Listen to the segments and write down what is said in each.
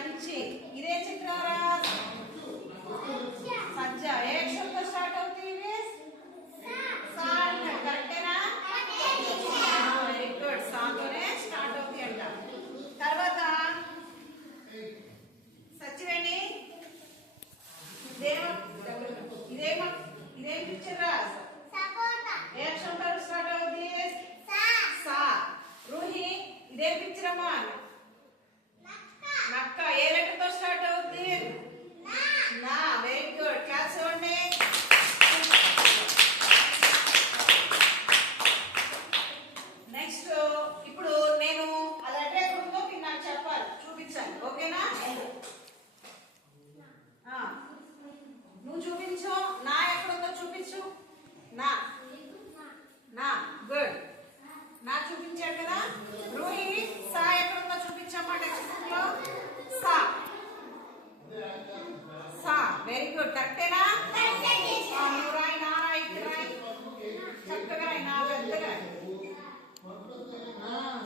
సంచి. ఇదే చిత్రం రా. సజ్జ ఏ అక్షరంతో స్టార్ట్ అవుతుంది? కరెక్టేనా? Very good. సాతోనే స్టార్ట్ అవుతాయి అంట. తర్వాత సచివేణి ఇదేం పిక్చర్ రా? ఏ అక్షరంతో స్టార్ట్ అవుతుంది? సా. రూహి ఇదేం పిక్చర్ అమ్మా? నక్క. ఏ లెటర్ తో స్టార్ట్ అవుతుంది? నా. Very good. క్లాస్ చూడండి. నెక్స్ట్ ఇప్పుడు నేను అది అడ్డే ఉందో మీరు నాకు చెప్పాలి, చూపించాలి. ఓకేనా? నువ్వు చూపించు. నా ఎక్కడుందో చూపించు. నా. గుడ్. నా చూపించాడు కదా. రూహి సా ఎక్కడుందో చూపించమ్మా టెక్స్ట్ బుక్ లో. సా. Very good. కరెక్టేనా? నువ్వు రాయి. నా రాయి. రాయి చక్కగా రాయి. నా పెద్దగా.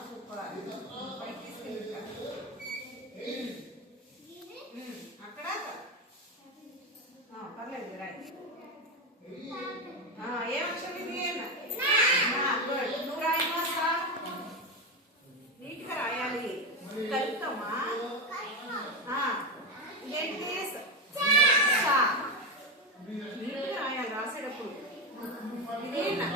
సూపర్. అక్కడ పర్లేదు రాయి. ఏం అక్షరం ఇది? గుడ్. నువ్వు రాయమ్మా. సా. నీట్ గా రాయాలి. కలుపుతామా? ఇదేంటిది? సా. నీట్ గా రాయాలి రాసేటప్పుడు. ఇదేనా?